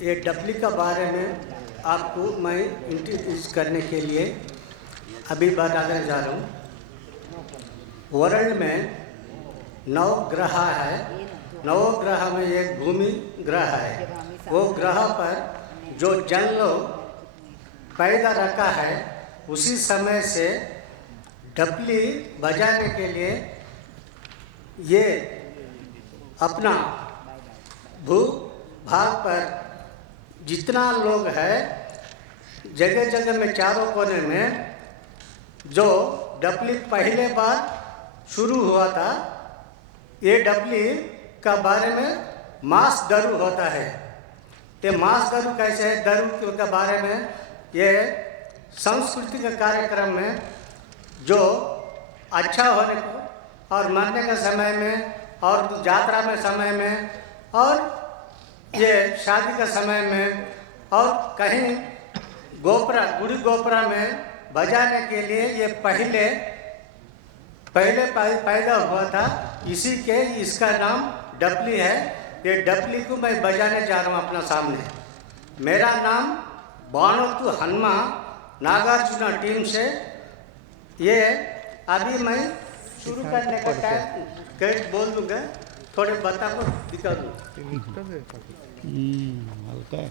ये डपली का बारे में आपको मैं इंट्रोड्यूस करने के लिए अभी बताने जा रहा हूँ। वर्ल्ड में 9 ग्रह है। 9 ग्रह में एक भूमि ग्रह है। वो ग्रह पर जो जन लोग पैदा रखा है उसी समय से डपली बजाने के लिए ये अपना भू भाग पर जितना लोग है जगह जगह में चारों कोने में जो डपली पहले बार शुरू हुआ था, ये डपली का बारे में मास दरू होता है। ये मास दरू कैसे है, दरू के बारे में ये सांस्कृतिक कार्यक्रम में जो अच्छा होने को और मरने के समय में और यात्रा में समय में और ये शादी के समय में और कहीं गोपरा गुड़ी गोपरा में बजाने के लिए ये पहले पैदा हुआ था। इसी के इसका नाम डपली है। ये डपली को मैं बजाने जा रहा हूँ अपना सामने। मेरा नाम बाणोतु हनुमा नागार्जुना टीम से। ये अभी मैं शुरू करने का टाइम कैट बोल दूँगा, थोड़े बता को दिखा दूँ। हल्का है।